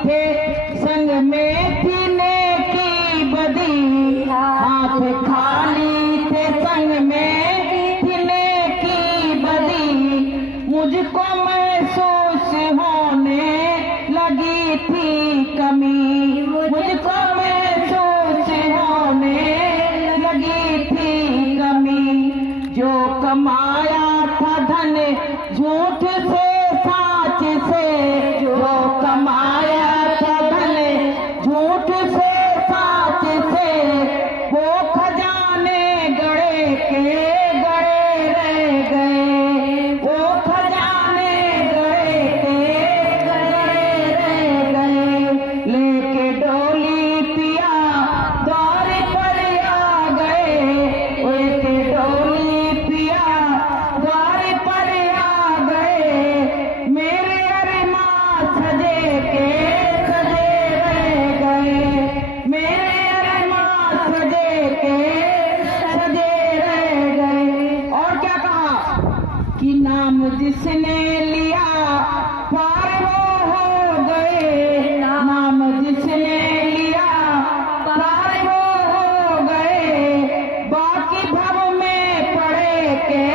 थे संग में थी नेकी बदी, हाथ खाली थे संग में थी नेकी बदी, मुझको महसूस होने लगी थी कमी, मुझको महसूस होने लगी थी कमी। जो कमाया था धन झूठ से साच से, जो कमाया था धन झूठ से साच से, वो खजाने गड़े के गड़े रह गए, वो खजाने गड़े के गड़े रह गए। लेके डोली पिया द्वार पर आ गए, लेके डोली पिया द्वार पर आ गए, मेरे अरमान सजे के सजे रह गए, मेरे अरमान सजे के सजे रह गए। और क्या कहा कि नाम जिसने लिया पार वो हो गए, नाम जिसने लिया पार वो हो गए, बाकी भव में पड़े के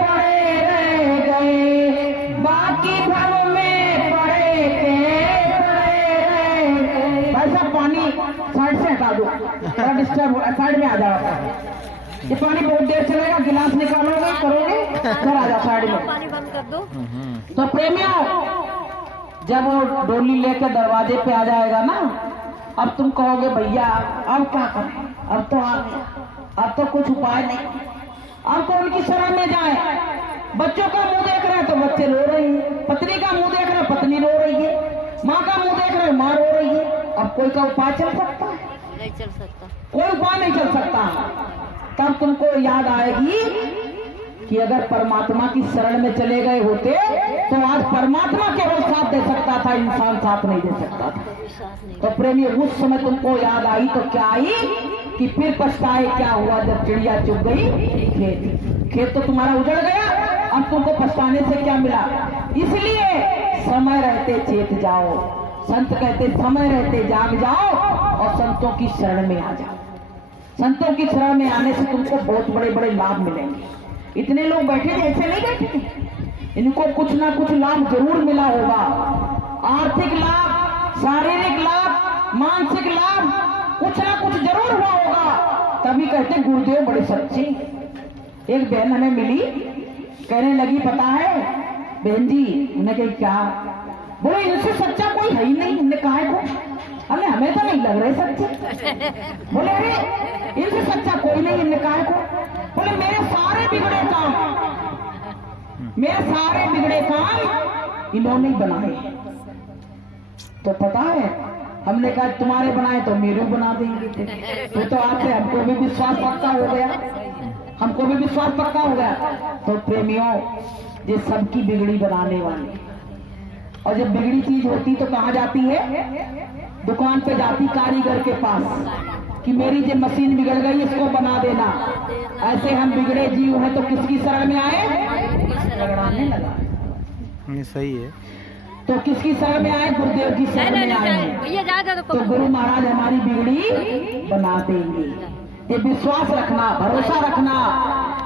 पड़े रह गए, बाकी भव में पड़े के पड़े रह गए। भाई साहब पानी साइड से हटा दो, थोड़ा डिस्टर्ब हो रहा है, साइड में आ जाओ। ये पानी बहुत देर चलेगा, गिलास निकालोगे करोगे, घर आ जाओ साइड में। पानी बंद कर दो। तो प्रेमियों, जब वो डोली लेकर दरवाजे पे आ जाएगा ना, अब तुम कहोगे भैया अब क्या करें, अब तो आ गया, अब तो कुछ उपाय नहीं, अब तो उनकी शरण में जाए। बच्चों का मुंह देख रहे हैं तो बच्चे रो रहे हैं, पत्नी का मुंह देख रहे हैं पत्नी रो रही है, माँ का मुंह देख रहे हैं माँ रो रही है। अब कोई का उपाय चल सकता है? नहीं चल सकता, कोई उपाय नहीं चल सकता। तब तुमको याद आएगी कि अगर परमात्मा की शरण में चले गए होते तो आज परमात्मा केवल साथ दे सकता था, इंसान साथ नहीं दे सकता था। विश्वास नहीं। तो प्रेमी, उस समय तुमको याद आई तो क्या आई कि फिर पछताए क्या हुआ जब चिड़िया चुग गई खेत। खेत तो तुम्हारा उजड़ गया, अब तुमको पछताने से क्या मिला? इसलिए समय रहते चेत जाओ, संत कहते समय रहते जाग जाओ और संतों की शरण में आ जाओ। संतों की शरण में आने से तुमको बहुत बड़े बड़े लाभ मिलेंगे। इतने लोग बैठे ऐसे नहीं बैठे, इनको कुछ ना कुछ लाभ जरूर मिला होगा। आर्थिक लाभ, शारीरिक लाभ, मानसिक लाभ, कुछ ना कुछ जरूर हुआ होगा। तभी कहते गुरुदेव बड़े सच्चे। एक बहन हमें मिली, कहने लगी पता है बहन जी, उन्हें कही क्या? बोले इनसे सच्चा कोई है ही नहीं। हमने कहा है को? हमने हमें तो नहीं लग रहे सच्चे। बोले अरे इनसे सच्चा कोई नहीं। हमने कहा है को? बोले मेरे सारे बिगड़े काम, मेरे सारे बिगड़े काम इन्होंने ही बनाए। तो पता है, हमने कहा तुम्हारे बनाए तो मेरे बना देंगे। तो आपसे हमको भी विश्वास पक्का हो गया, हमको भी विश्वास पक्का हो गया। तो प्रेमियों, ये सबकी बिगड़ी बनाने वाले, और जब बिगड़ी चीज होती तो कहाँ जाती है? दुकान पे जाती कारीगर के पास कि मेरी जो मशीन बिगड़ गई इसको बना देना। ऐसे हम बिगड़े जीव हैं तो किसकी शरण में आए? रगड़ाने लगा। ये सही है। तो किसकी शरण में आए? गुरुदेव की शरण में आए हैं। तो गुरु महाराज हमारी बिगड़ी बना देंगे। ये विश्वास रखना, भरोसा रखना।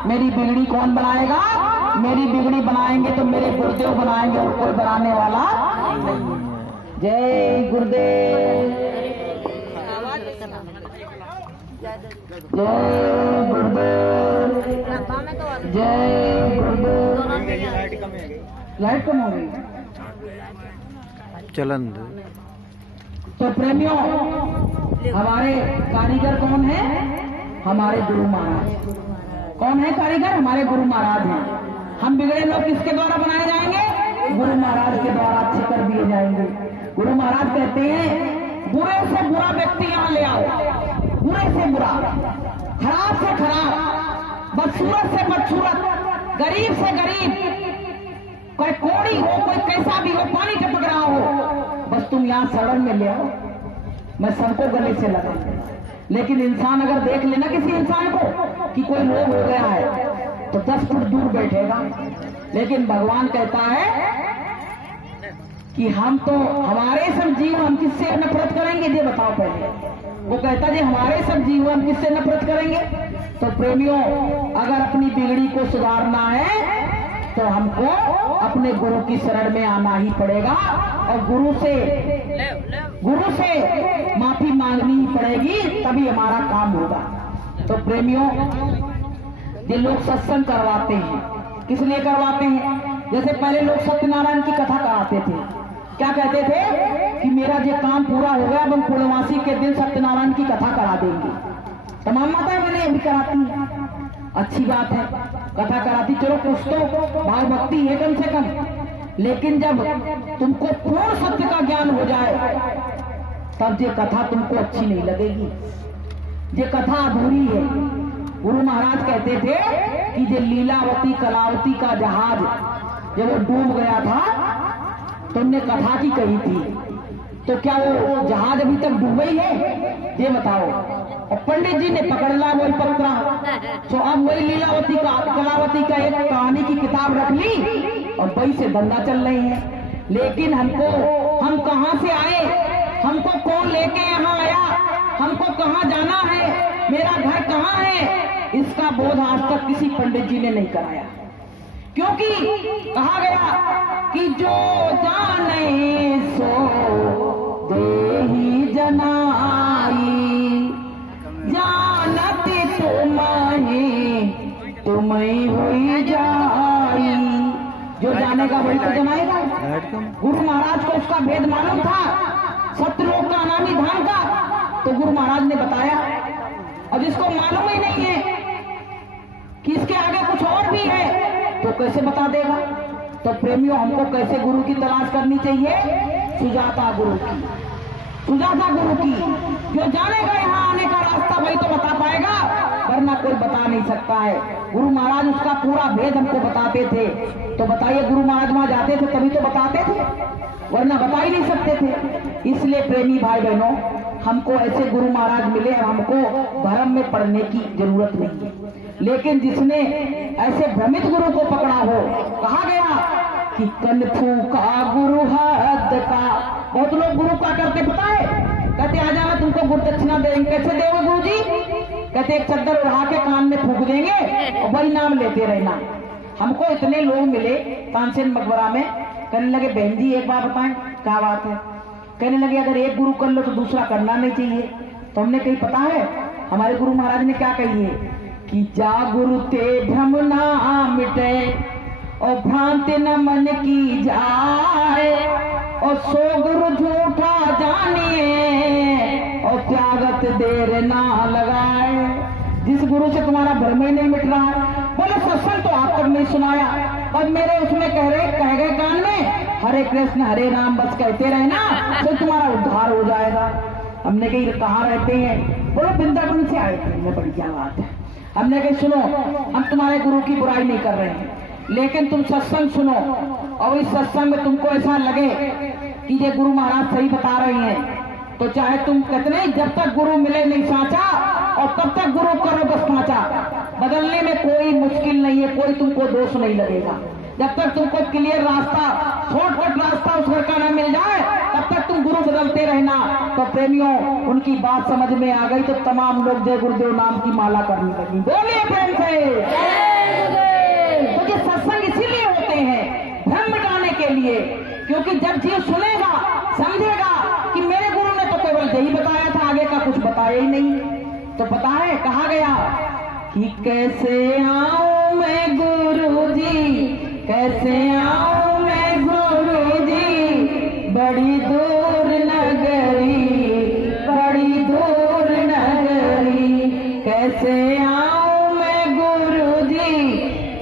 मेरी बिगड़ी कौन बनाएगा? मेरी बिगड़ी बनाएंगे तो मेरे गुरुदेव बनाएंगे, और कोई बनाने वाला नहीं। जय गुरुदेव, जय गुरुदेव, जय गुरुदेव। लाइट कम हो गई, चलन। तो प्रेमियों, हमारे कारीगर कौन है? हमारे गुरु महाराज। कौन है कारीगर? हमारे गुरु महाराज हैं। हम बिगड़े लोग किसके द्वारा बनाए जाएंगे? गुरु महाराज के द्वारा अच्छे कर दिए जाएंगे। गुरु महाराज कहते हैं बुरे से बुरा व्यक्ति यहाँ ले आओ, बुरे से बुरा, खराब से खराब, बदसूरत से बदसूरत, गरीब से गरीब, कोई कोड़ी हो, कोई कैसा भी हो, पानी टपक रहा हो, बस तुम यहाँ शरण में ले आओ, मैं सबको गले से लगा। लेकिन इंसान अगर देख लेना किसी इंसान को कि कोई रोग हो गया है तो 10 फुट दूर बैठेगा। लेकिन भगवान कहता है कि हम तो हमारे सब जीव हम किससे नफरत करेंगे, ये बताओ पहले। वो कहता जी हमारे सब जीव हम किससे नफरत करेंगे। तो प्रेमियों, अगर अपनी बिगड़ी को सुधारना है तो हमको अपने गुरु की शरण में आना ही पड़ेगा और गुरु से माफी मांगनी ही पड़ेगी, तभी हमारा काम होगा। तो प्रेमियों, ये लोग सत्संग करवाते हैं, किस लिए करवाते हैं? जैसे पहले लोग सत्यनारायण की कथा कराते थे, क्या कहते थे कि मेरा ये काम पूरा हो गया, अब हम पूर्णमासी के दिन सत्यनारायण की कथा करा देंगे। तमाम माताएं मैंने भी कराती हैं, अच्छी बात है, कथा कराती, चलो कुछ तो भाव भक्ति है कम से कम। लेकिन जब तुमको पूर्ण सत्य का ज्ञान हो जाए तब ये कथा तुमको अच्छी नहीं लगेगी, ये कथा अधूरी है। गुरु महाराज कहते थे कि ये लीलावती कलावती का जहाज जब वो डूब गया था, तुमने कथा की कही थी, तो क्या वो जहाज अभी तक डूबा ही है, ये बताओ। और पंडित जी ने पकड़ ला वही पत्रा, तो अब वही लीलावती का कलावती का एक कहानी की किताब रख ली और वही से धंधा चल रही है। लेकिन हम कहां से आए, हमको कौन लेके यहाँ आया, हमको कहाँ जाना है, मेरा घर कहाँ है, इसका बोध आज तक किसी पंडित जी ने नहीं कराया। क्योंकि कहा गया कि जो जाने सो देहि जनाई, जानती तुम्हें हुई जाई। जो जानेगा वही तो जनाएगा। गुरु महाराज को उसका भेद मालूम था, सत्यलोक का अनामी धाम का, तो गुरु महाराज ने बताया। और जिसको मालूम ही नहीं है कि इसके आगे कुछ और भी है, तो कैसे बता देगा। तो प्रेमियों, हमको कैसे गुरु की तलाश करनी चाहिए? सुजाता गुरु की, सुजाता गुरु की। जो जानेगा यहाँ आने का रास्ता वही तो बता पाएगा, वरना कोई बता नहीं सकता है। गुरु महाराज उसका पूरा भेद हमको बताते थे। तो बताइए, गुरु महाराज वहां जाते थे तभी तो बताते थे, वरना बता ही नहीं सकते थे। इसलिए प्रेमी भाई बहनों, हमको ऐसे गुरु महाराज मिले, हमको धर्म में पढ़ने की जरूरत नहीं है। लेकिन जिसने ऐसे भ्रमित गुरु को पकड़ा हो, कहा गया कि कनफू का गुरु हद का। बहुत लोग गुरु का करते पता है, कहते आ जाना तुमको गुरु दक्षिणा देंगे। कैसे देंगे गुरु जी? कहते एक चद्दर उड़ा के कान में फूंक देंगे और वही नाम लेते रहना। हमको इतने लोग मिले तानसेन मकबरा में, कहने लगे बहन जी एक बात बताएं। क्या बात है? कहने लगे अगर एक गुरु कर लो तो दूसरा करना नहीं चाहिए। तो हमने कही पता है हमारे गुरु महाराज ने क्या कही है कि जा गुरु ते भ्रम ना मिटे और भ्रांति न मन की जाए, और सो गुरु झूठा जानिए और त्यागत देर ना लगाए। जिस गुरु से तुम्हारा भ्रम ही नहीं मिट रहा है, बोले सत्संग तो आप तक नहीं सुनाया, और मेरे उसमें कह गए कान में हरे कृष्ण हरे राम बस कहते रहे ना, तो तुम्हारा उद्धार हो जाएगा। हमने कही कहाँ रहते हैं? बोलो वृंदावन से आए थे। हमने बढ़िया बात है। हमने कही सुनो, हम तुम्हारे गुरु की बुराई नहीं कर रहे हैं, लेकिन तुम सत्संग सुनो, और इस सत्संग में तुमको ऐसा लगे कि ये गुरु महाराज सही बता रहे हैं, तो चाहे तुम कितने, जब तक गुरु मिले नहीं साचा, और तब तक गुरु करो बस पाचा। बदलने में कोई मुश्किल नहीं है, कोई तुमको दोष नहीं लगेगा। जब तक तुमको क्लियर रास्ता, शॉर्टकट रास्ता उस घर का न मिल जाए, तब तक तुम गुरु बदलते रहना। तो प्रेमियों, उनकी बात समझ में आ गई तो तमाम लोग जय गुरुदेव नाम की माला करने लगी। बोलिए प्रेम से। तो ये सत्संग इसीलिए होते हैं, भ्रम मिटाने के लिए। क्योंकि जब जीव सुनेगा, समझेगा कि मेरे गुरु ने तो केवल यही बताया था, आगे का कुछ बताया ही नहीं, तो पता है कहा गया कि कैसे आऊं मैं गुरु जी, कैसे आऊं मैं गुरु जी, बड़ी दूर नगरी, बड़ी दूर नगरी। कैसे आऊं मैं गुरु जी,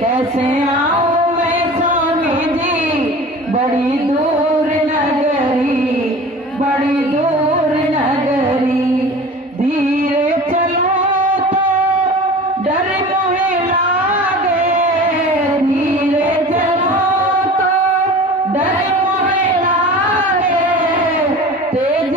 कैसे आऊं मैं स्वामी जी, बड़ी दूर नगरी, बड़ी दूर नगरी। धीरे चलो तो डर मोहे लागे, धीरे चलो तो डर मोहे लागे, तेज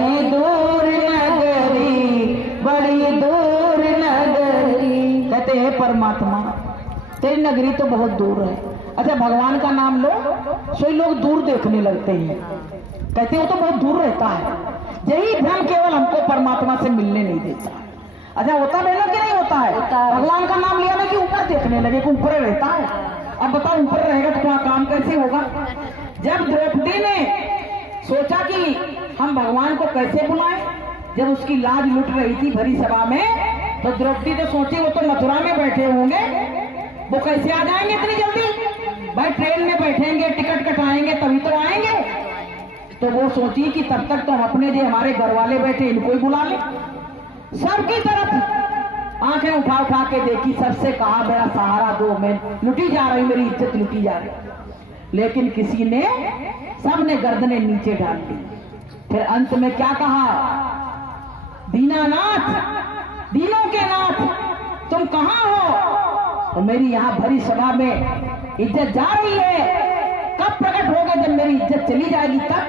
बड़ी दूर नगरी, बड़ी दूर नगरी। कहते हैं परमात्मा तेरी नगरी तो बहुत दूर है। अच्छा भगवान का नाम लो सो लोग दूर देखने लगते हैं, कहते वो तो बहुत दूर रहता है। यही भ्रम केवल हमको परमात्मा से मिलने नहीं देता। अच्छा होता है कि नहीं होता है? भगवान का नाम लिया ना कि ऊपर देखने लगे कि ऊपर रहता है। अब बताओ ऊपर रहेगा तो क्या काम कैसे होगा? जब द्रौपदी ने सोचा कि हम भगवान को कैसे बुलाएं, जब उसकी लाज लुट रही थी भरी सभा में, तो द्रौपदी तो सोची वो तो मथुरा में बैठे होंगे, वो कैसे आ जाएंगे इतनी जल्दी? भाई ट्रेन में बैठेंगे, टिकट कटाएंगे तभी तो आएंगे। तो वो सोची कि तब तक तो हम अपने जो हमारे घर वाले बैठे इनको ही बुला ले। सबकी तरफ आंखें उठा उठा के देखी, सबसे कहा मेरा सहारा दो, मैं लुटी जा रही, मेरी इज्जत लुटी जा रही। लेकिन किसी ने, सबने गर्दनें नीचे डाल दी। फिर अंत में क्या कहा? दीनानाथ, दीनों के नाथ, तुम कहां हो? तो मेरी यहां भरी सभा में इज्जत जा रही है, कब प्रकट होगे? जब मेरी इज्जत चली जाएगी तब।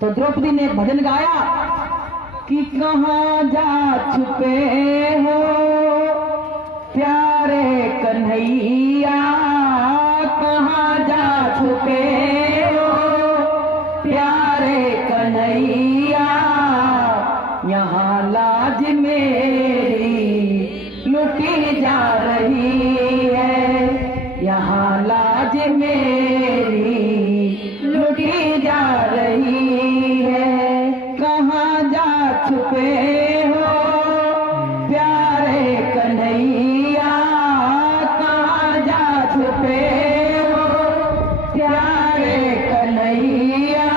तो द्रौपदी ने एक भजन गाया कि कहां जा छुपे हो प्यारे कन्हैया, कहां जा छुपे हो प्यारे कन्हैया, यहाँ लाज मेरी लुटी जा रही है, यहाँ लाज मेरी लुटी जा रही है। कहाँ जा छुपे हो प्यारे कन्हैया, कहाँ जा छुपे हो प्यारे कन्हैया,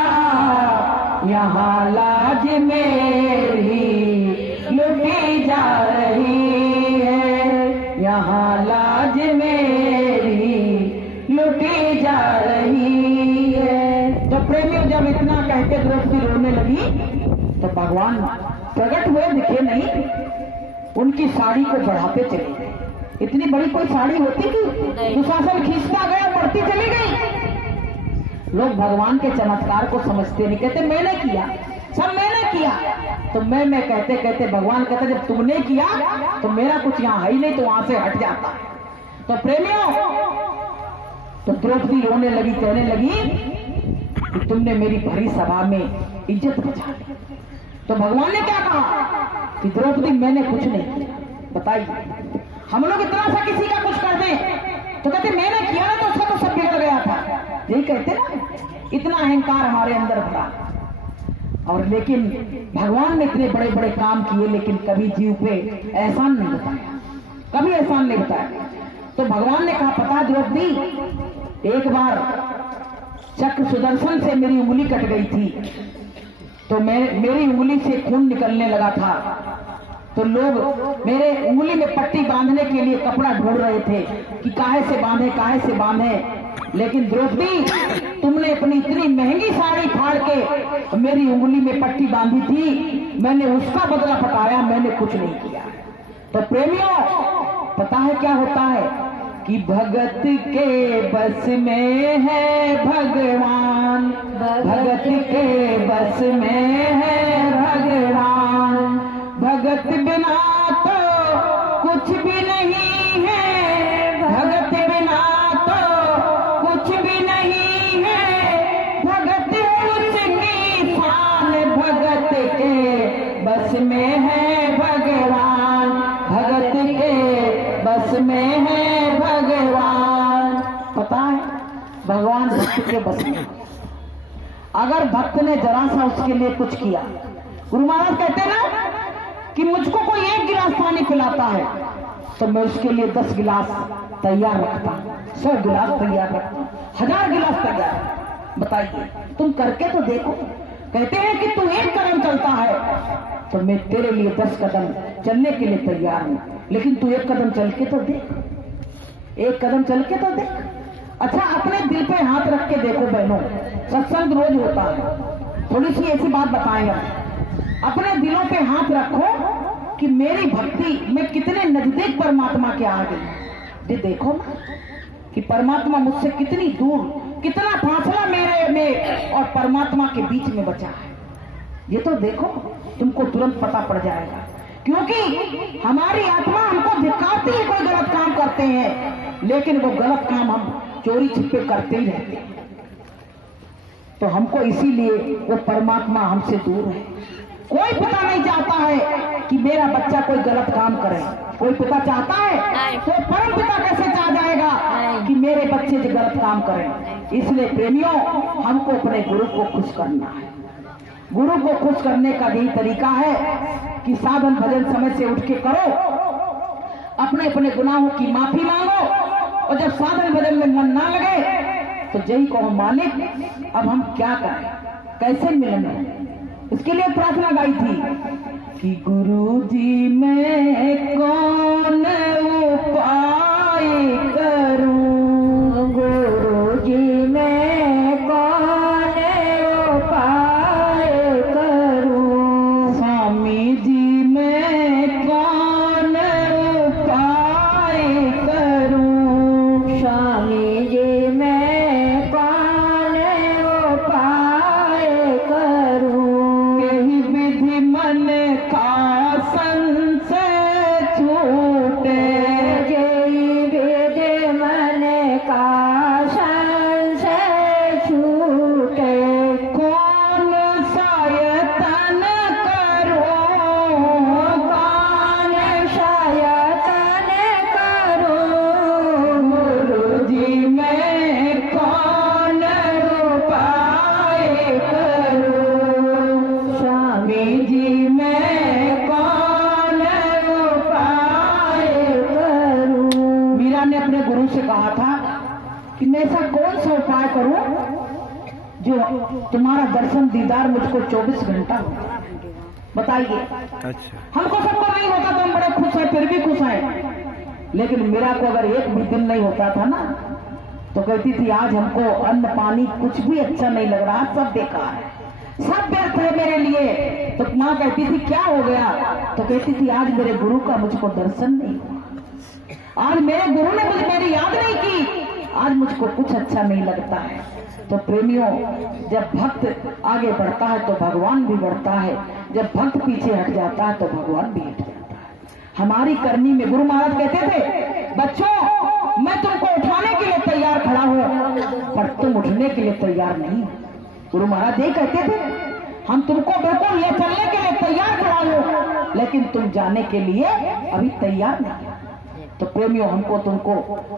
यहाँ लाज मेरी लुटी जा रही है, यहाँ लाज मेरी लुटी जा रही है। तो प्रेमियों जब इतना कहते द्रौपदी रोने लगी तो भगवान प्रकट हुए, दिखे नहीं, उनकी साड़ी को बढ़ाते चले गए। इतनी बड़ी कोई साड़ी होती थी? दुशासन खींचता गया, बढ़ती चली गई। लोग भगवान के चमत्कार को समझते नहीं, कहते मैंने किया, सब मैंने किया। तो मैं कहते कहते भगवान कहते जब तुमने किया तो मेरा कुछ यहाँ है ही नहीं, तो वहां से हट जाता। तो प्रेमियों, तो द्रौपदी रोने लगी, कहने लगी कि तुमने मेरी भरी सभा में इज्जत बचा ली। तो भगवान ने क्या कहा कि द्रौपदी मैंने कुछ नहीं किया। बताइए, हम लोग इतना सा किसी का कुछ कर दें तो कहते मैंने किया ना, तो उसका तो सब बिगड़ गया था। यही कहते ना, इतना अहंकार हमारे अंदर भरा। और लेकिन भगवान ने इतने बड़े बड़े काम किए, लेकिन कभी जीव पे एहसान नहीं बताया, कभी एहसान नहीं बताया। तो भगवान ने कहा पता द्रौपदी, एक बार चक्र सुदर्शन से मेरी उंगली कट गई थी, तो मेरी उंगली से खून निकलने लगा था, तो लोग मेरे उंगली में पट्टी बांधने के लिए कपड़ा ढूंढ रहे थे कि काहे से बांधे, काहे से बांधे। लेकिन द्रौपदी तुमने अपनी इतनी महंगी साड़ी फाड़ के मेरी उंगली में पट्टी बांधी थी, मैंने उसका बदला पटाया, मैंने कुछ नहीं किया। तो प्रेमियों, पता है क्या होता है कि भगत के बस में है भगवान, भगत के बस में है भगवान, भगत बिना तो कुछ भी नहीं है, भगत बिना तो कुछ भी नहीं है, भगत उसकी शान, भगत के बस में है भगवान, भगत के बस में है भगवान। पता है भगवान भक्त के बस में, अगर भक्त ने जरा सा उसके लिए कुछ किया, गुरु महाराज कहते ना कि मुझको कोई एक गिलास पानी पिलाता है तो मैं उसके लिए 10 गिलास तैयार रखता, 100 गिलास तैयार रखता, 1000 गिलास तैयार। बताइए, तुम करके तो देखो। कहते हैं कि तू एक कदम चलता है तो मैं तेरे लिए 10 कदम चलने के लिए तैयार हूं, लेकिन तू एक कदम चल के तो देख, एक कदम चल के तो देख। अच्छा, अपने दिल पे हाथ रख के देखो बहनों, सत्संग रोज होता है, थोड़ी सी ऐसी बात बताएंगे। अपने दिलों पे हाथ रखो कि मेरी भक्ति में कितने नजदीक परमात्मा के आ गई। ये देखो ना कि परमात्मा मुझसे कितनी दूर, कितना फासला मेरे में और परमात्मा के बीच में बचा है। ये तो देखो, तुमको तुरंत पता पड़ जाएगा। क्योंकि हमारी आत्मा हमको धिक्कारती है कोई गलत काम करते हैं, लेकिन वो गलत काम हम चोरी छिपे करते ही रहते हैं। तो हमको इसीलिए वो परमात्मा हमसे दूर है। कोई पिता नहीं चाहता है कि मेरा बच्चा कोई गलत काम करे। कोई पिता चाहता है तो परम पिता कैसे चाह जाएगा कि मेरे बच्चे जो गलत काम करें। इसलिए प्रेमियों, हमको अपने गुरु को खुश करना है। गुरु को खुश करने का यही तरीका है कि साधन भजन समय से उठ के करो, अपने अपने गुनाहों की माफी मांगो, और जब साधन भजन में मन ना लगे तो जय कहो मालिक, अब हम क्या करें, कैसे मिलेंगे। इसके लिए प्रार्थना गाई थी कि गुरु जी मैं कौन उपाय करूं, गुरु जी मैं कौन उपाय करूं, स्वामी जी मैं कौन उपाय करूं, स्वामी जी मैं कौन उपाय करूं, यही विधि मन का संशय छूटे, यही विधि मन का संशय छूटे, कौन सा यतन करूं, कौन सा यतन करूं, गुरु जी मैं कौन उपाय करूं, स्वामी जी मैं कौन उपाय करूं। मीरा ने अपने गुरु से कहा था कि मैं ऐसा कौन सा उपाय करूं जो तुम्हारा दर्शन दीदार मुझको 24 घंटा हो। बताइए, अच्छा। हमको सबको नहीं होता तो हम बड़े खुश हैं, फिर भी खुश हैं। लेकिन मीरा को अगर एक भी दिन नहीं होता था ना तो कहती थी आज हमको अन्न पानी कुछ भी अच्छा नहीं लग रहा, सब बेकार है, सब व्यर्थ है मेरे लिए। तो माँ कहती थी क्या हो गया, तो कहती थी आज मेरे गुरु का मुझको दर्शन नहीं हुआ, आज मेरे गुरु ने मुझे मेरी याद नहीं की, आज मुझको कुछ अच्छा नहीं लगता है। तो प्रेमियों, जब भक्त आगे बढ़ता है तो भगवान भी बढ़ता है, जब भक्त पीछे हट जाता है तो भगवान भी हट जाता है। हमारी करनी में गुरु महाराज कहते थे, बच्चों मैं तुमको उठाने के लिए तैयार खड़ा हूं, पर तुम उठने के लिए तैयार नहीं। गुरु महाराज यही कहते थे, हम तुमको बिल्कुल ले चलने के लिए तैयार खड़ा हो, लेकिन तुम जाने के लिए अभी तैयार नहीं। तो प्रेमियों, हमको तुमको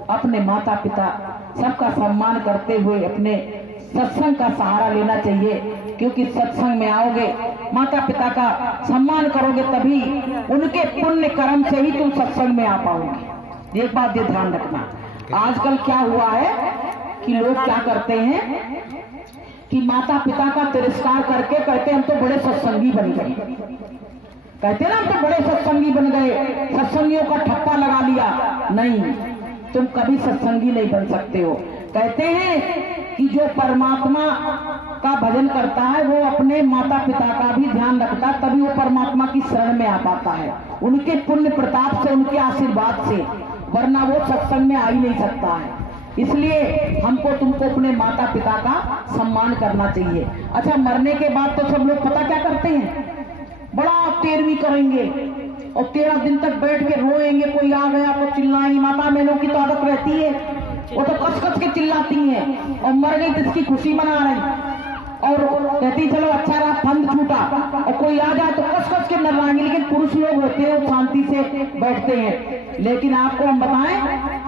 अपने माता पिता सबका सम्मान करते हुए अपने सत्संग का सहारा लेना चाहिए, क्योंकि सत्संग में आओगे, माता पिता का सम्मान करोगे, तभी उनके पुण्य कर्म से ही तुम सत्संग में आ पाओगे। एक बात ये ध्यान रखना, आजकल क्या हुआ है कि लोग क्या करते हैं कि माता पिता का तिरस्कार करके कहते हम तो बड़े सत्संगी बन गए, कहते ना हम तो बड़े सत्संगी बन गए, सत्संगियों का ठप्पा लगा लिया। नहीं, तुम कभी सत्संगी नहीं बन सकते हो। कहते हैं कि जो परमात्मा का भजन करता है वो अपने माता पिता का भी ध्यान रखता है, तभी वो परमात्मा की शरण में आ पाता है, उनके पुण्य प्रताप से, उनके आशीर्वाद से, वरना वो सत्संग में आ ही नहीं सकता है। इसलिए हमको तुमको अपने माता पिता का सम्मान करना चाहिए। अच्छा, मरने के बाद तो सब लोग पता क्या करते हैं, बड़ा तेरवी करेंगे और 13 दिन तक बैठ के रोएंगे, कोई आ गया तो चिल्लाएंगे। माता बहनों की तो आदत रहती है, वो तो कस कस के चिल्लाती हैं, और मर गई तो इसकी खुशी मना रही और कहती चलो अच्छा रहा, फंद छूटा, और कोई आ जाए तो कस कस के नरवाएंगे। लेकिन पुरुष लोग होते हैं वो शांति से बैठते हैं। लेकिन आपको हम बताएं,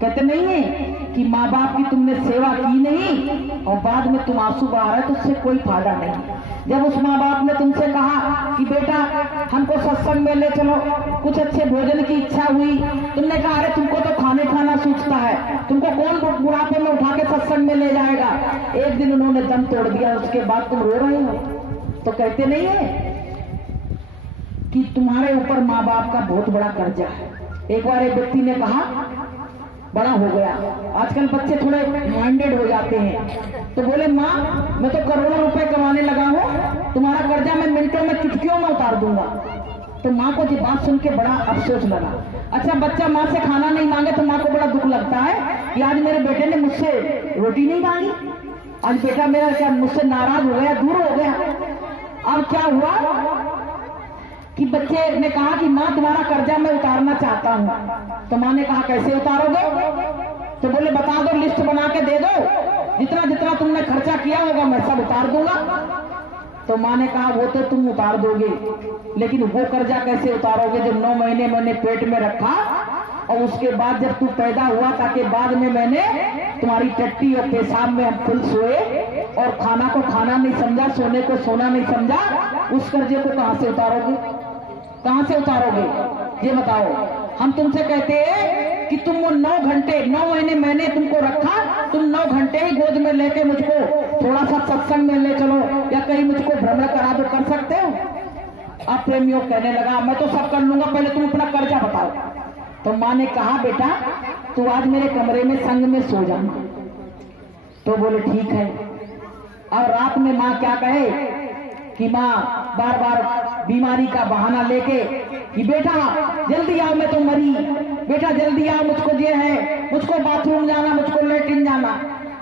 कहते नहीं है कि माँ बाप की तुमने सेवा की नहीं और बाद में तुम आंसू बहा रहे तो उससे कोई फायदा नहीं। जब उस माँ बाप ने तुमसे कहा कि बेटा हमको सत्संग में ले चलो, कुछ अच्छे भोजन की इच्छा हुई, तुमने कहा अरे तुमको तो खाना सूझता है, तुमको कौन बुढ़ापे में उठा के सत्संग में ले जाएगा। एक दिन उन्होंने दम तोड़ दिया, उसके बाद तुम रो रहे हो। तो कहते नहीं है कि तुम्हारे ऊपर माँ बाप का बहुत बड़ा कर्जा है। एक बार एक व्यक्ति ने कहा, बड़ा हो गया, आजकल बच्चे थोड़े माइंडेड हो जाते हैं, तो बोले माँ मैं तो करोड़ों रुपए कमाने लगा हूँ, तुम्हारा कर्जा मैं मिनटों में चुटकियों में उतार दूंगा। तो माँ को ये बात सुन के बड़ा अफसोस लगा। अच्छा, बच्चा माँ से खाना नहीं मांगे तो माँ को बड़ा दुख लगता है कि आज मेरे बेटे ने मुझसे रोटी नहीं मांगी, आज बेटा मेरा क्या मुझसे नाराज हो गया, दूर हो गया। अब क्या हुआ कि बच्चे ने कहा कि माँ तुम्हारा कर्जा मैं उतारना चाहता हूँ। तो माँ ने कहा कैसे उतारोगे? तो बोले बता दो, लिस्ट बना के दे दो, जितना जितना तुमने खर्चा किया होगा मैं सब उतार दूंगा। तो माँ ने कहा वो तो तुम उतार दोगे, लेकिन वो कर्जा कैसे उतारोगे जो 9 महीने मैंने पेट में रखा और उसके बाद जब तू पैदा हुआ ताकि बाद में मैंने तुम्हारी टट्टी और पेशाब में हम फुल सोए और खाना को खाना नहीं समझा, सोने को सोना नहीं समझा, उस कर्जे को कहां से उतारोगे? कहां से उतारोगे ये बताओ। हम तुमसे कहते हैं कि तुम वो 9 घंटे 9 महीने मैंने तुमको रखा, तुम 9 घंटे ही गोद में लेके मुझको थोड़ा सा सत्संग में ले चलो या कहीं मुझको भ्रमण करा दो, कर सकते हो? अब प्रेमियों कहने लगा मैं तो सब कर लूंगा, पहले तुम अपना कर्जा बताओ। तो माँ ने कहा बेटा तू आज मेरे कमरे में संग में सो जाना। तो बोले ठीक है। और रात में माँ क्या कहे कि माँ बार बार बीमारी का बहाना लेके कि बेटा जल्दी आओ मैं तो मरी, बेटा जल्दी आओ मुझको ये है, मुझको बाथरूम जाना, मुझको लेटरिन जाना।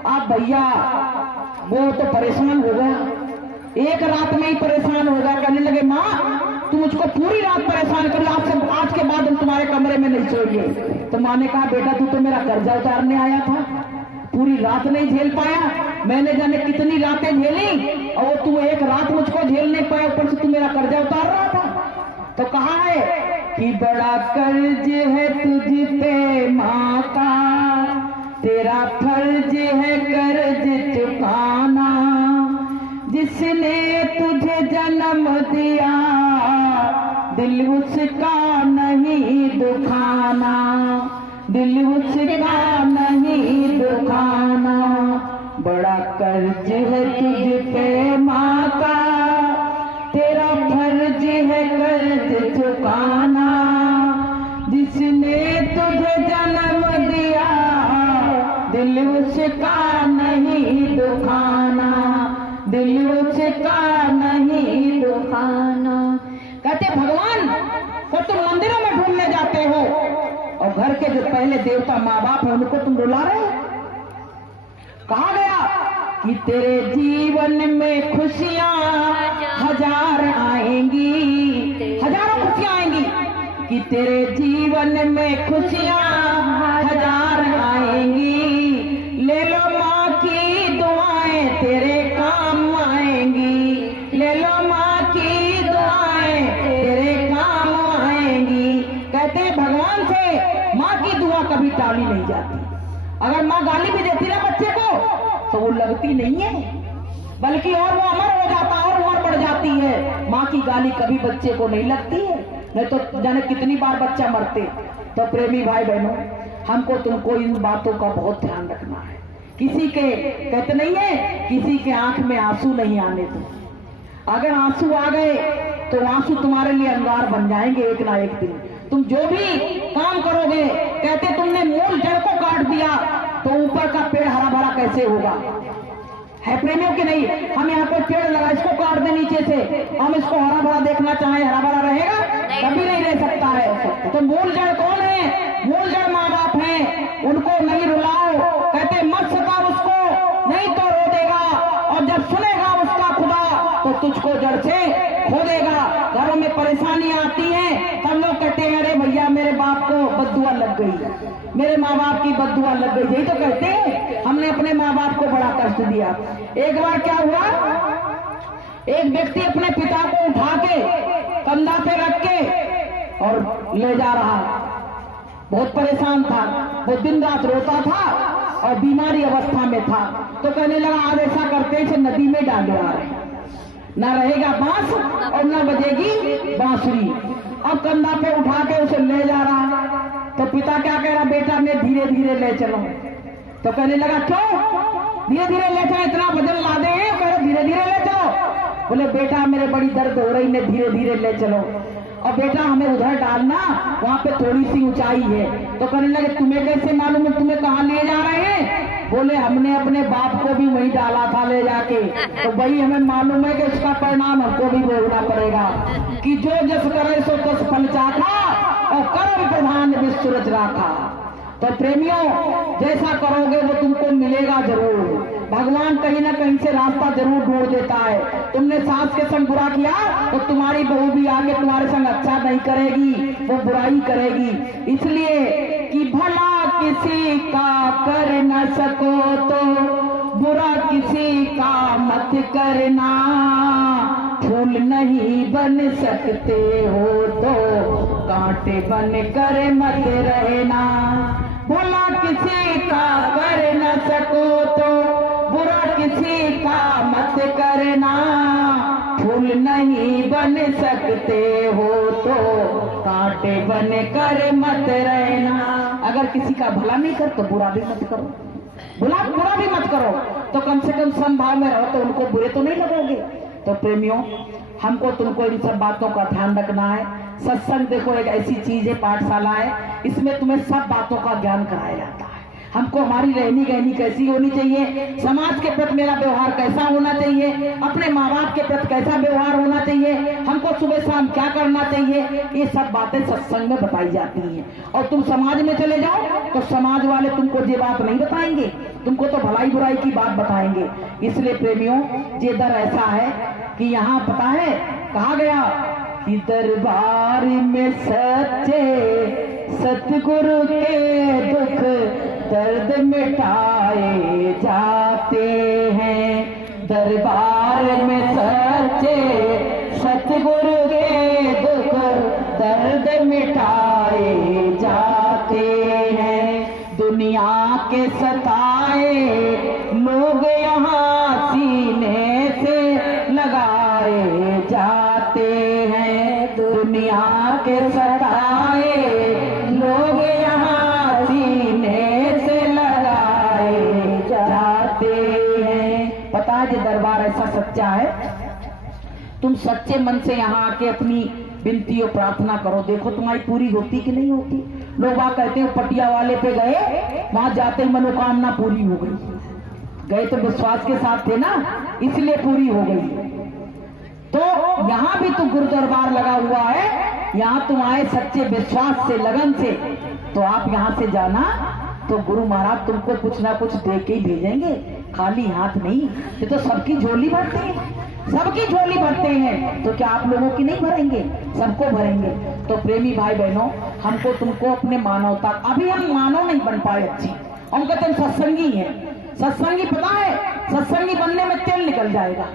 आप भैया वो तो परेशान हो गया, एक रात में ही परेशान हो गया। कहने लगे माँ तू मुझको पूरी रात परेशान कर, आज के बाद हम तुम्हारे कमरे में नहीं सोएंगे। तो माँ ने कहा बेटा तू तो मेरा कर्जा उतारने आया था, पूरी रात नहीं झेल पाया, मैंने जाने कितनी रातें झेली और तू एक रात मुझको झेल नहीं पाया, ऊपर से तू मेरा कर्जा उतार रहा था। तो कहा है कि बड़ा कर्ज है तुझ पे माँ का, तेरा फर्ज है कर्ज चुकाना, जिसने तुझे जन्म दिया दिल उसका नहीं दुखाना, दिल उसका नहीं दुखाना। बड़ा कर्ज है तुझ पे माँ का, तेरा फर्ज है कर्ज चुकाना, जिसने तुझे जन्म दिया दिल उसका नहीं दुखाना, दिल उसका नहीं दुखाना। कहते भगवान को तुम मंदिरों में ढूंढने जाते हो और घर के जो पहले देवता माँ बाप है उनको तुम रुला रहे हो। कहा गया कि तेरे जीवन में खुशियां हजार आएंगी, हजारों खुशियां आएंगी, कि तेरे जीवन में खुशियां हजार आएंगी। ले लो माँ की दुआएं तेरे काम आएंगी, ले लो माँ की दुआएं तेरे काम आएंगी। कहते भगवान से माँ की दुआ कभी टाली नहीं जाती। अगर माँ गाली भी देती ना बच्चे को तो वो लगती नहीं है, बल्कि और वो अमर हो जाता और उम्र बढ़ जाती है। माँ की गाली कभी बच्चे को नहीं लगती है, नहीं तो जाने कितनी बार बच्चा मरते। तो प्रेमी भाई बहनों हमको तुमको इन बातों का बहुत ध्यान रखना है। किसी के कहते नहीं है किसी के आंख में आंसू नहीं आने दो। अगर आंसू आ गए तो आंसू तुम्हारे लिए अंगार बन जाएंगे एक ना एक दिन। तुम जो भी काम करोगे, कहते तुमने मूल जड़ को काट दिया तो ऊपर का पेड़ हरा भरा कैसे होगा? है प्रेमियों की नहीं? हम यहाँ पर पेड़ लगा, इसको काट दे नीचे से, हम इसको हरा भरा देखना चाहें, हरा भरा रहेगा? कभी नहीं रह सकता है। तो मूल जड़ कौन है? मूल जड़ माँ बाप है, उनको नहीं रुलाओ। कहते मत सताओ उसको, नहीं तो रो देगा और जब सुनेगा उसका खुदा तो तुझको जड़ से खो देगा। घरों में परेशानियां आती हैं, सब लोग कहते हैं अरे भैया मेरे बाप को बद्दुआ लग गई, मेरे माँ बाप की बद्दुआ लग गई। यही तो कहते हैं हमने अपने माँ बाप को बड़ा कष्ट दिया। एक बार क्या हुआ, एक व्यक्ति अपने पिता को उठा के कंधा पे रख के और ले जा रहा, बहुत परेशान था, वो दिन रात रोता था और बीमारी अवस्था में था। तो कहने लगा आज ऐसा करते इसे नदी में डाल दो, ना रहेगा बांस और ना बजेगी बांसुरी। अब कंधा पे उठा के उसे ले जा रहा, तो पिता क्या कह रहा, बेटा मैं धीरे धीरे ले चलो। तो कहने लगा क्यों धीरे धीरे ले चलो, इतना वजन लादे हैं, कह रहे धीरे धीरे ले चलो। बोले बेटा मेरे बड़ी दर्द हो रही, मैं धीरे धीरे ले चलो। और बेटा हमें उधर डालना, वहां पे थोड़ी सी ऊंचाई है। तो कहने लगे तुम्हें कैसे मालूम है, तुम्हें कहाँ ले जा रहे हैं? बोले हमने अपने बाप को भी वहीं डाला था ले जाके, तो वही हमें मालूम है कि उसका परिणाम हमको भी भोगना पड़ेगा। कि जो जस करे सो तस फल चाखा और कर्म प्रधान विश्व रच राखा। तो प्रेमियों जैसा करोगे वो तुमको मिलेगा जरूर, भगवान कहीं ना कहीं से रास्ता जरूर ढूंढ देता है। तुमने सास के संग बुरा किया तो तुम्हारी बहू भी आगे तुम्हारे संग अच्छा नहीं करेगी, वो बुराई करेगी। इसलिए कि भला किसी का कर न सको तो बुरा किसी का मत करना, फूल नहीं बन सकते हो तो कांटे बन कर मत रहना। भला किसी का कर न सको तो बुरा किसी का मत करना, फूल नहीं बन सकते हो तो कांटे बन कर मत रहना। अगर किसी का भला नहीं कर तो बुरा भी मत करो, बुरा भी मत करो, तो कम से कम समभाव में रहो तो उनको बुरे तो नहीं लगोगे। तो प्रेमियों, हमको तुमको इन सब बातों का ध्यान रखना है। सत्संग देखो एक ऐसी चीज है, पाठशाला है, इसमें तुम्हें सब बातों का ज्ञान कराया जाता है। हमको हमारी रहनी गहनी कैसी होनी चाहिए, समाज के प्रति मेरा व्यवहार कैसा होना चाहिए, अपने माँ बाप के प्रति कैसा व्यवहार होना चाहिए, हमको सुबह शाम क्या करना चाहिए, ये सब बातें सत्संग में बताई जाती हैं। और तुम समाज में चले जाओ तो समाज वाले तुमको ये बात नहीं बताएंगे, तुमको तो भलाई बुराई की बात बताएंगे। इसलिए प्रेमियों, ये दर ऐसा है कि यहाँ पता है कहा गया कि दरबार में सच्चे सतगुरु के दुख दर्द मिटाए जाते हैं। दरबार में सच्चे सतगुरु के दुख दर्द मिटाए जाते हैं। दुनिया के सताए लोग यहाँ सीने से लगाए जाते हैं। दुनिया के सताए लोग यहाँ सीने से लगाए जाते हैं। पता है ये दरबार ऐसा सच्चा है, तुम सच्चे मन से यहाँ आके अपनी विनती और प्रार्थना करो, देखो तुम्हारी पूरी होती कि नहीं होती। लोग वहां कहते हैं पटिया वाले पे गए, वहां जाते ही मनोकामना पूरी हो गई, गए तो विश्वास के साथ थे ना, इसलिए पूरी हो गई। तो यहाँ भी तो गुरु दरबार लगा हुआ है, यहाँ तुम आए सच्चे विश्वास से, लगन से, तो आप यहाँ से जाना तो गुरु महाराज तुमको कुछ ना कुछ दे के ही भेजेंगे, खाली हाथ नहीं। ये तो सबकी झोली भरते हैं, सबकी झोली भरते हैं, तो क्या आप लोगों की नहीं भरेंगे, सबको भरेंगे। तो प्रेमी भाई बहनों, हमको तुमको अपने मानवता, अभी हम मानव नहीं बन पाए अच्छी, हम कहते हैं सत्संगी है। सत्संगी पता है, सत्संगी बनने में तेल निकल जाएगा।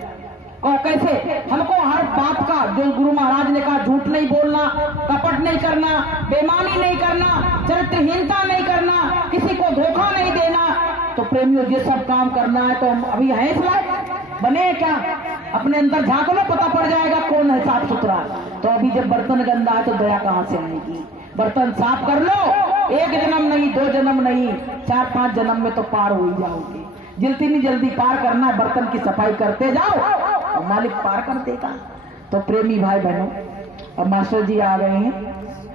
और कैसे, हमको हर बात का, जो गुरु महाराज ने कहा, झूठ नहीं बोलना, कपट नहीं करना, बेईमानी नहीं करना, चरित्रहीनता नहीं करना, किसी को धोखा नहीं देना। तो प्रेमियों, ये सब काम करना है तो हम अभी हैं इस लायक बने क्या? अपने अंदर झांक लो, पता पड़ जाएगा कौन है साफ सुथरा। तो अभी जब बर्तन गंदा है तो दया कहाँ से आएगी? बर्तन साफ कर लो, एक जन्म नहीं, 2 जन्म नहीं, 4-5 जन्म में तो पार हो ही जाओगे। जितनी जल्दी पार करना है, बर्तन की सफाई करते जाओ और मालिक पार कर देगा। तो प्रेमी भाई बहनों, अब मास्टर जी आ गए हैं,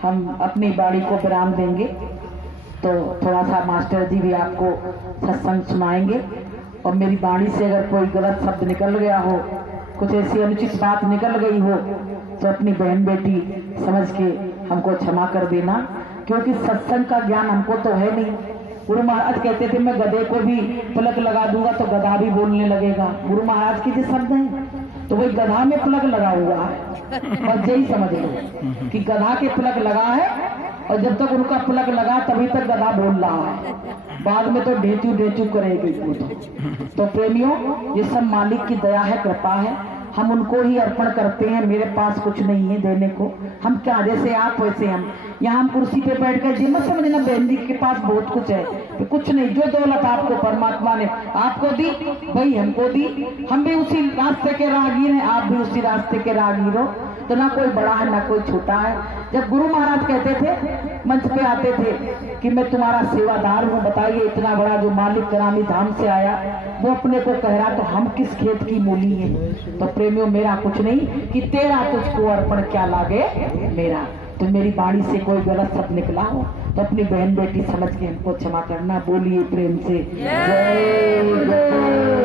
हम अपनी बाड़ी को विराम देंगे, तो थोड़ा सा मास्टर जी भी आपको सत्संग सुनाएंगे। और मेरी वाणी से अगर कोई गलत शब्द निकल गया हो, कुछ ऐसी अनुचित बात निकल गई हो, तो अपनी बहन बेटी समझ के हमको क्षमा कर देना, क्योंकि सत्संग का ज्ञान हमको तो है नहीं। गुरु महाराज कहते थे मैं गधे को भी पलक लगा दूंगा तो गधा भी बोलने लगेगा। गुरु महाराज के जो शब्द हैं, तो वही गधा में पलक लगा हुआ है, बस यही समझ लो कि गधा के पलक लगा है, और जब तक उनका पलक लगा तभी तक गधा बोल रहा है, बाद में तो ढेचू ढेचू करेगी। तो प्रेमियों, ये सब मालिक की दया है, कृपा है, हम उनको ही अर्पण करते हैं। मेरे पास कुछ नहीं है देने को, हम क्या, जैसे आप वैसे हम। यहाँ हम कुर्सी पे बैठ कर जी मत समझना बहन जी के पास बहुत कुछ है, तो कुछ नहीं। जो दौलत आपको परमात्मा ने आपको दी, वही हमको दी। हम भी उसी रास्ते के राहगीर हैं, आप भी उसी रास्ते के राहगीर हो। तो ना कोई बड़ा है ना कोई छोटा है। जब गुरु महाराज कहते थे, मंच पे आते थे कि मैं तुम्हारा सेवादार हूँ, बताइए इतना बड़ा जो मालिक करामी धाम से आया, वो अपने को कह रहा, तो हम किस खेत की मूली है? तो प्रेमियों, मेरा कुछ नहीं कि तेरा तुझको अर्पण क्या लागे मेरा। तो मेरी बाणी से कोई गलत शब्द निकला हो तो अपनी बहन बेटी समझ के हमको क्षमा करना। बोलिए प्रेम से जय जय।